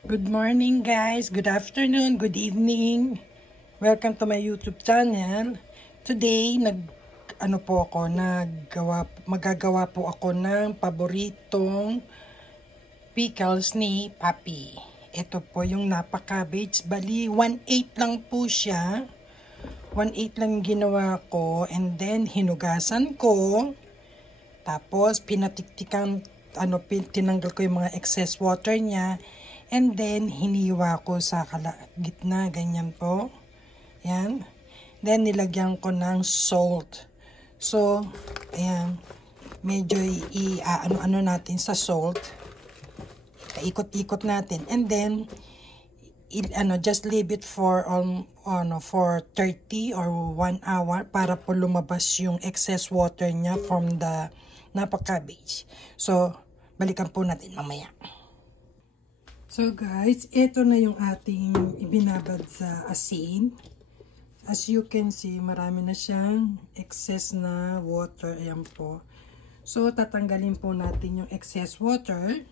Good morning guys, good afternoon, good evening. Welcome to my YouTube channel. Today magagawa po ako ng paboritong pickles ni Papi. Ito po yung napa cabbage, bali 1/8 lang po siya. 1/8 lang ginawa ko and then hinugasan ko. Tapos pinatiktikan tinanggal ko yung mga excess water niya. And then, hiniwa ko sa gitna, ganyan po. Yan. Then, nilagyan ko ng salt. So, ayan. Medyo ano natin sa salt. Ikot-ikot natin. And then, just leave it for 30 or 1 hour para po lumabas yung excess water niya from the napa cabbage. So, balikan po natin mamaya. So guys, ito na yung ating ibinabad sa asin. As you can see, marami na siyang excess na water. Ayan po. So, tatanggalin po natin yung excess water.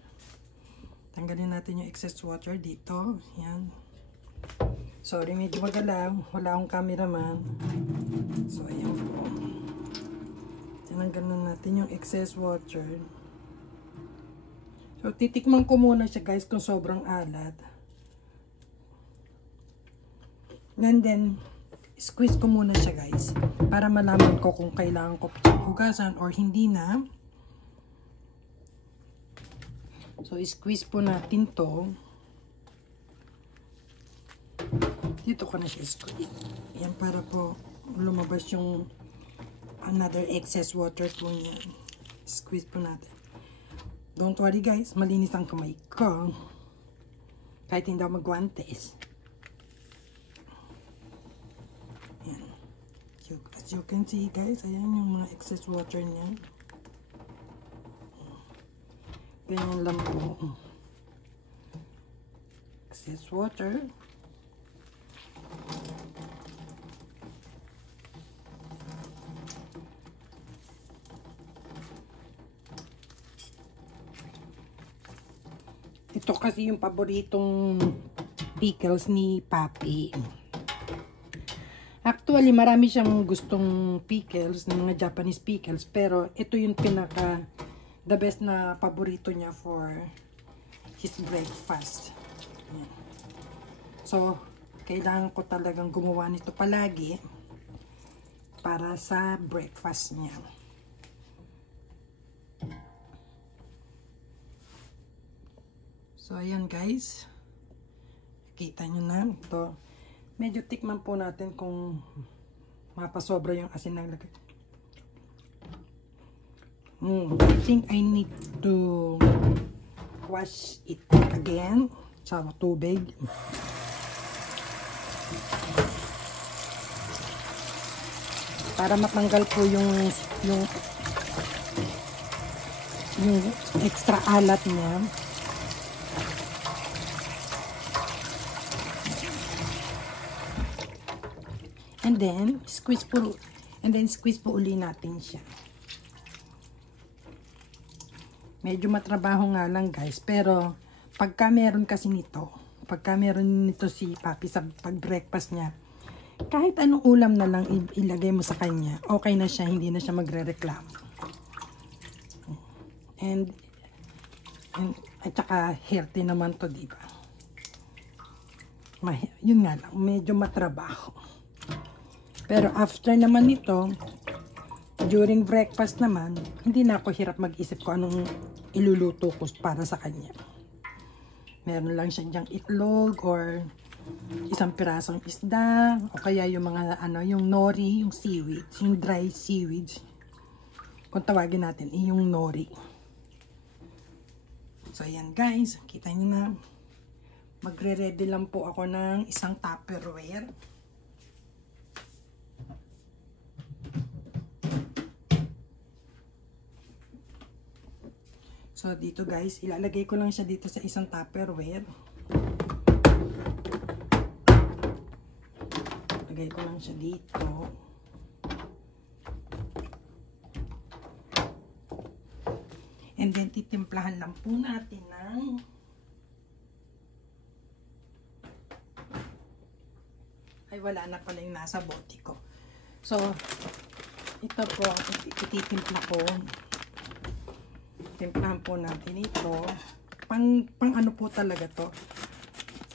Tanggalin natin yung excess water dito. Ayan. Sorry, medyo magalaw. Wala akong cameraman. So, ayan po. Tinanggal na natin yung excess water. So, titikman ko muna siya guys kung sobrang alat. And then, squeeze ko muna siya guys. Para malaman ko kung kailangan ko hugasan or hindi na. So, squeeze po natin to. Dito ko na siya squeeze. Yan para po lumabas yung another excess water po niya. Squeeze po natin. Don't worry guys, malinis ang kamay ko. Kahit hindi ako magwantes. Ayan. As you can see guys, ayan yung mga excess water niya. Ganyan lang po. Excess water. Ito kasi yung paboritong pickles ni Papi. Actually, marami siyang gustong pickles, ng mga Japanese pickles. Pero ito yung pinaka the best na paborito niya for his breakfast. Ayan. So, kailangan ko talagang gumawa nito palagi para sa breakfast niya. So, ayan guys. Kita nyo na. Ito. Medyo tikman po natin kung mapasobra yung asin ng lagay. I think I need to wash it again sa tubig. Para matanggal po yung extra alat niya. And then, squeeze po uli natin siya. Medyo matrabaho nga lang guys, pero pagka meron nito si Papi sa pag-breakfast niya, kahit anong ulam na lang ilagay mo sa kanya, okay na siya, hindi na siya magre-reklamo. And at saka healthy naman to, diba? Yun nga lang, medyo matrabaho. Pero after naman nito, during breakfast naman, hindi na ako hirap mag-isip ko anong iluluto ko para sa kanya. Meron lang siya diyang itlog or isang pirasong isda o kaya yung mga yung nori, yung seaweed, yung dry seaweed. Kung tawagin natin, yung nori. So ayan guys, kita niyo na. Magre-ready lang po ako ng isang Tupperware. So, dito guys, ilalagay ko lang siya dito sa isang Tupperware. Lagay ko lang siya dito. And then, titimplahan lang po natin ng Ay, wala na pala yung nasa bote ko. So, ito po, ititimpla ko. Timplahan po natin ito. Pang ano po talaga to?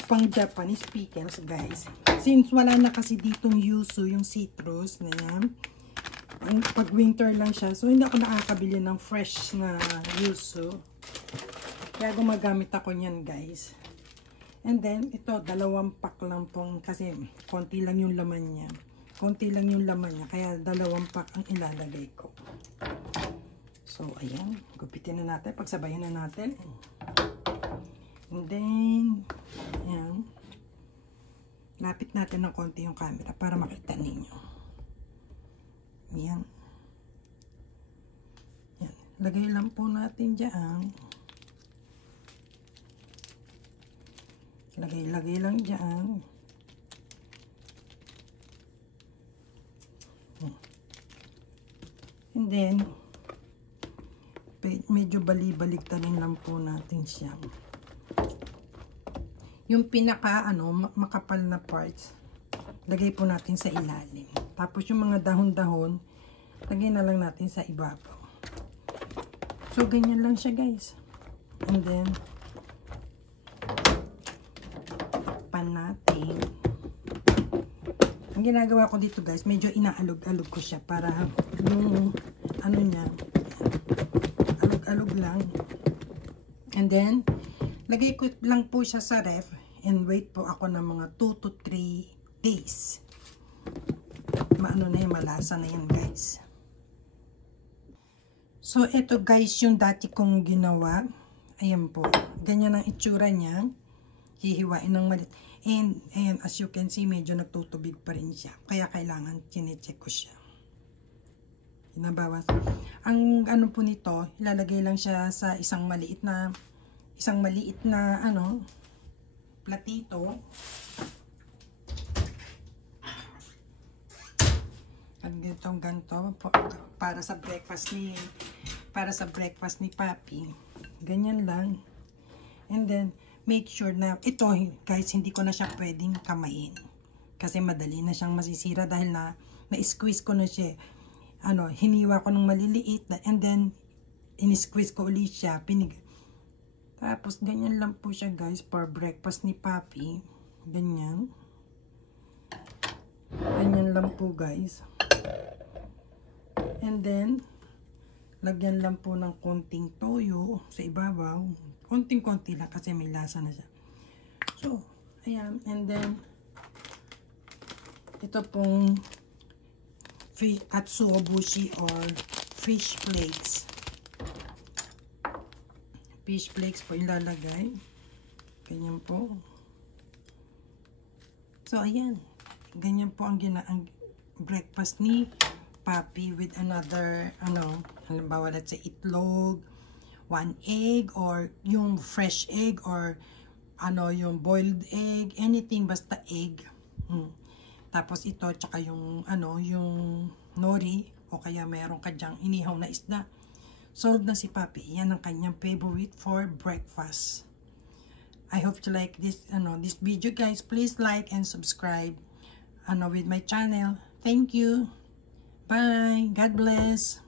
Pang Japanese pickles, guys. Since wala na kasi ditong yuzu, yung citrus na yan. Pag winter lang siya. So, hindi ako nakakabili ng fresh na yuzu. Kaya gumagamit ako niyan, guys. And then, ito, 2 pack lang pong, kasi konti lang yung laman niya. Konti lang yung laman niya, kaya 2 pack ang ilalagay ko. So, ayan. Gupitin na natin. Pagsabayan na natin. And then, ayan. Lapit natin ng konti yung camera para makita ninyo. Ayan. Ayan. Lagay lang po natin dyan. Lagay lang dyan. And then, medyo bali-baliktarin lang po natin siya. Yung pinaka, makapal na parts, lagay po natin sa ilalim. Tapos yung mga dahon-dahon, lagay na lang natin sa ibabaw. So, ganyan lang siya, guys. And then, natin. Ang ginagawa ko dito, guys, medyo inaalog-alog ko siya para yung ano niya, alog-alog lang. And then, lagay ko lang po siya sa ref and wait po ako ng mga 2 to 3 days. Maano na yung malasa na yan, guys. So, ito, guys, yung dati kong ginawa. Ayan po. Ganyan ang itsura niya. Hihiwain ng malit. And, ayan, as you can see, medyo nagtutubig pa rin siya. Kaya kailangan chinecheck ko siya. Hinabawas. Ang ano po nito, ilalagay lang siya sa isang maliit na platito. Ang ganito para sa breakfast ni Papi. Ganyan lang. And then, make sure na ito, guys, hindi ko na siya pwedeng kamain. Kasi madali na siyang masisira dahil na-squeeze ko na siya. Hiniwa ko ng maliliit na, and then, in-squeeze ko ulit siya. Tapos, ganyan lang po siya, guys, for breakfast ni Papi. Ganyan. Ganyan lang po, guys. And then, lagyan lang po ng konting toyo sa ibabaw. Konting-konti lang kasi may lasa na siya. So, ayan. And then, ito pong katsuobushi or fish flakes. Fish flakes po ilalagay. Ganyan po. So, ayan. Ganyan po ang breakfast ni Papi with another, halimbawa, let's say, itlog, 1 egg, or yung fresh egg, or yung boiled egg, anything basta egg. Tapos ito, tsaka yung yung nori, o kaya mayroon ka dyang inihaw na isda. Solved na si Papi. Yan ang kanyang favorite for breakfast. I hope you like this this video, guys. Please like and subscribe with my channel. Thank you. Bye. God bless.